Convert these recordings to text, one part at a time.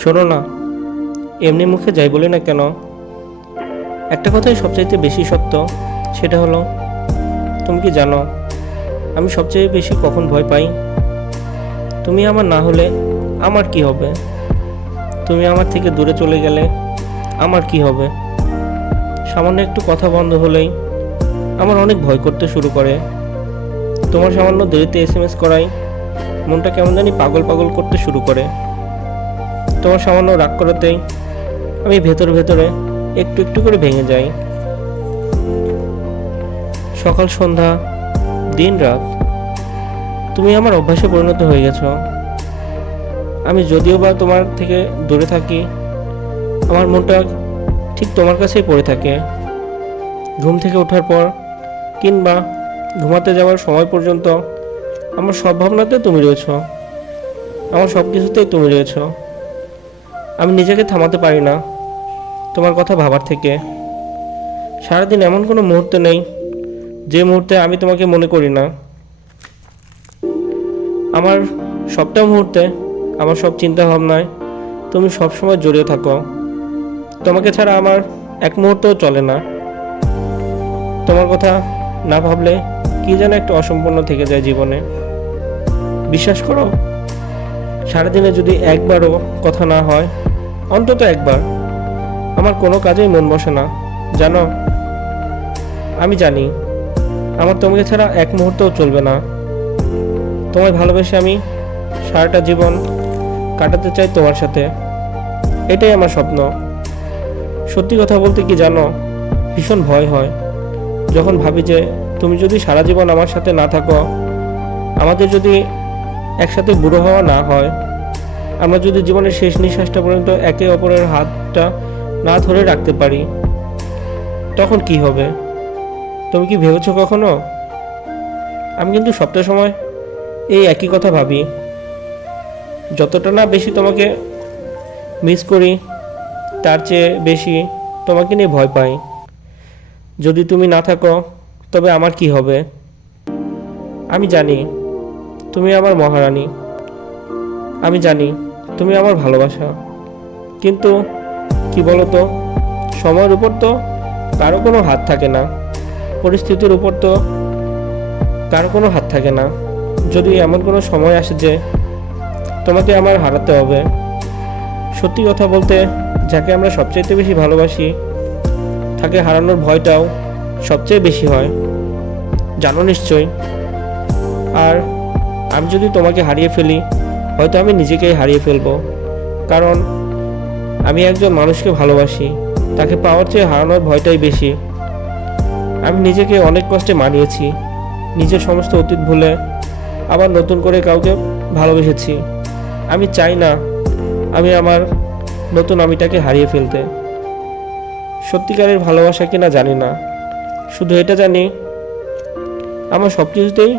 শোনো না, এমনি মুখে যাই বলি না কেন, একটা কথাই সবচাইতে বেশি সত্য। সেটা হলো, তুমি কি জানো আমি সবচেয়ে বেশি কখন ভয় পাই? তুমি আমার না হলে আমার কি হবে? তুমি আমার থেকে দূরে চলে গেলে আমার কি হবে? সামান্য একটু কথা বন্ধ হলেই আমার অনেক ভয় করতে শুরু করে। তোমার সামান্য দেরিতে এসএমএস করাই মনটা কেমন জানি পাগল পাগল করতে শুরু করে। তোমার সামান্য রাগ করাতেই আমি ভেতরে ভেতরে একটু একটু করে ভেঙে যাই। সকাল সন্ধ্যা দিন রাত তুমি আমার অভ্যাসে পরিণত হয়ে গেছো। আমি যদিও বা তোমার থেকে দূরে থাকি, আমার মনটা ঠিক তোমার কাছেই পড়ে থাকে। ঘুম থেকে ওঠার পর কিংবা ঘুমাতে যাওয়ার সময় পর্যন্ত আমার সব ভাবনাতে তুমি রয়েছ, আমার সব কিছুতেই তুমি রয়েছ। আমি নিজেকে থামাতে পারি না তোমার কথা ভাবার থেকে। সারাদিন এমন কোনো মুহূর্ত নেই যে মুহূর্তে আমি তোমাকে মনে করি না। আমার সবটা মুহূর্তে, আমার সব চিন্তা ভাবনায় তুমি সবসময় জড়িয়ে থাকো। তোমাকে ছাড়া আমার এক মুহূর্তও চলে না। তোমার কথা না ভাবলে কি যেন একটা অসম্পূর্ণ থেকে যায় জীবনে। বিশ্বাস করো, সারাদিনে যদি একবারও কথা না হয়, অন্তত একবার, আমার কোনো কাজেই মন বসে না। জানো, আমি জানি আমার তোমাকে ছাড়া এক মুহূর্তও চলবে না। তোমায় ভালোবেসে আমি সারাটা জীবন কাটাতে চাই তোমার সাথে। এটাই আমার স্বপ্ন। সত্যি কথা বলতে কি জানো, ভীষণ ভয় হয় যখন ভাবি যে তুমি যদি সারা জীবন আমার সাথে না থাকো, আমাদের যদি একসাথে বুড়ো হওয়া না হয়, আমরা যদি জীবনের শেষ নিঃশ্বাসটা পর্যন্ত একে অপরের হাতটা না ধরে রাখতে পারি, তখন কি হবে? তুমি কি ভেবেছো কখনো? আমি কিন্তু সবটা সময় এই একই কথা ভাবি। যতটা না বেশি তোমাকে মিস করি, তার চেয়ে বেশি তোমাকে নিয়ে ভয় পাই। যদি তুমি না থাকো তবে আমার কি হবে? আমি জানি তুমি আমার মহারানী, আমি জানি তুমি আমার ভালোবাসা, কিন্তু কি বলতো, সময়ের উপর তো কারো কোনো হাত থাকে না, পরিস্থিতির উপর তো কারো কোনো হাত থাকে না। যদি এমন কোনো সময় আসে যে তোমাকে আমার হারাতে হবে, সত্যি কথা বলতে যাকে আমরা সবচেয়ে বেশি ভালোবাসি তাকে হারানোর ভয়টাও সবচেয়ে বেশি হয়, জানো নিশ্চয়ই। আর আমি যদি তোমাকে হারিয়ে ফেলি, হয়তো আমি নিজেকেই হারিয়ে ফেলবো। কারণ আমি একজন মানুষকে ভালোবাসি, তাকে পাওয়ার চেয়ে হারানোর ভয়টাই বেশি। আমি নিজেকে অনেক কষ্টে মানিয়েছি, নিজের সমস্ত অতীত ভুলে আবার নতুন করে কাউকে ভালোবেসেছি। আমি চাই না আমি আমার নতুন আমিটাকে হারিয়ে ফেলতে। সত্যিকারের ভালোবাসা কিনা জানি না, শুধু এটা জানি আমার সব কিছুতেই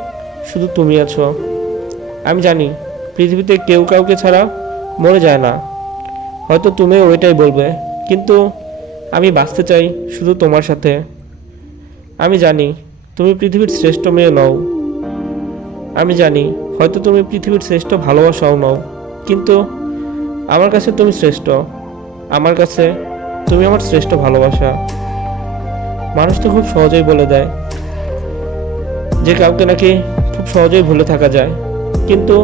শুধু তুমি আছো। আমি জানি পৃথিবীতে কেউ কাউকে ছাড়া মরে যায় না, হয়তো তুমিও ওইটাই বলবে, কিন্তু আমি বাঁচতে চাই শুধু তোমার সাথে। আমি জানি তুমি পৃথিবীর শ্রেষ্ঠ মেয়ে নও, আমি জানি হয়তো তুমি পৃথিবীর শ্রেষ্ঠ ভালোবাসাও নও, কিন্তু আমার কাছে তুমি শ্রেষ্ঠ। আমার কাছে তুমি আমার শ্রেষ্ঠ ভালোবাসা। মানুষ তো খুব সহজেই বলে দেয় যে কাউকে নাকি খুব সহজেই ভুলে থাকা যায়, কিন্তু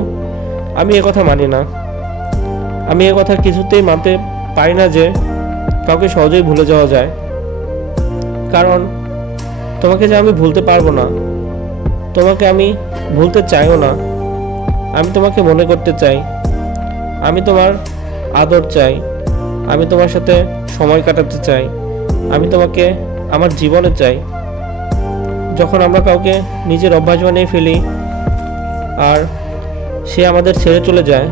আমি কথা মানি না। আমি কথা কিছুতেই মানতে পারি না যে কাউকে সহজেই ভুলে যাওয়া যায়। কারণ তোমাকে যে আমি ভুলতে পারবো না, তোমাকে আমি ভুলতে চাইও না। আমি তোমাকে মনে করতে চাই, আমি তোমার আদর চাই, আমি তোমার সাথে সময় কাটাতে চাই, আমি তোমাকে আমার জীবনে চাই। যখন আমরা কাউকে নিজের অভ্যাস বানিয়ে ফেলি আর সে আমাদের ছেড়ে চলে যায়,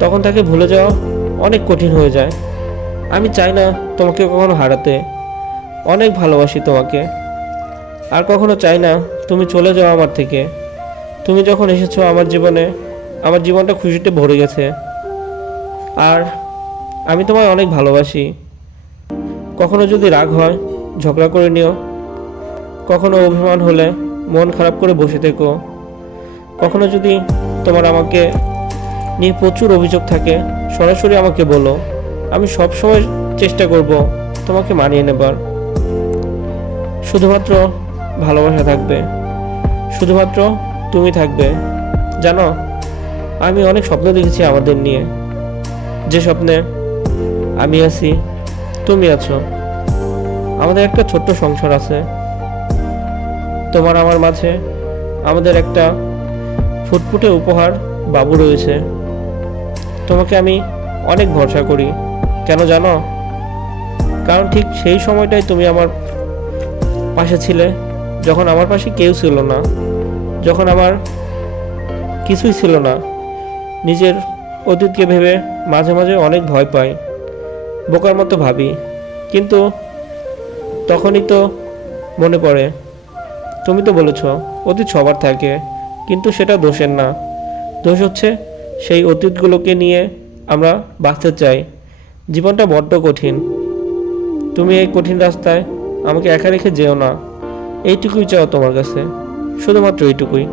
তখন তাকে ভুলে যাওয়া অনেক কঠিন হয়ে যায়। আমি চাই না তোমাকে কখনো হারাতে, অনেক ভালোবাসি তোমাকে, আর কখনো চাই না তুমি চলে যাও আমার থেকে। তুমি যখন এসেছো আমার জীবনে, আমার জীবনটা খুশিতে ভরে গেছে। আর আমি তোমায় অনেক ভালোবাসি। কখনো যদি রাগ হয় ঝগড়া করে নিও, কখনো অভিমান হলে মন খারাপ করে বসে থেকো, কখনো যদি তোমার আমাকে নিয়ে প্রচুর অভিযোগ থাকে সরাসরি আমাকে বলো। আমি সবসময় চেষ্টা করব তোমাকে মানিয়ে নেবার। শুধুমাত্র ভালোবাসা থাকবে, শুধুমাত্র তুমি থাকবে। জানো, আমি অনেক স্বপ্ন দেখেছি আমাদের নিয়ে, যে স্বপ্নে আমি আছি, তুমি আছো। আমাদের একটা ছোট্ট সংসার আছে, তোমার আমার মাঝে আমাদের একটা ফুটফুটে উপহার বাবু রয়েছে। তোমাকে আমি অনেক ভরসা করি। কেন জানো? কারণ ঠিক সেই সময়টাই তুমি আমার পাশে ছিলে, যখন আমার পাশে কেউ ছিল না, যখন আমার কিছুই ছিল না। নিজের অতীতকে ভেবে মাঝে মাঝে অনেক ভয় পাই, বোকার মতো ভাবি, কিন্তু তখনই তো মনে পড়ে তুমি তো বলেছ অতীত সবার থাকে, কিন্তু সেটা দোষের না। দোষ হচ্ছে সেই অতীতগুলোকে নিয়ে আমরা বাঁচতে চাই। জীবনটা বড্ড কঠিন। তুমি এই কঠিন রাস্তায় আমাকে একা রেখে যেও না, এইটুকুই চাও তোমার কাছে, শুধুমাত্র এইটুকুই।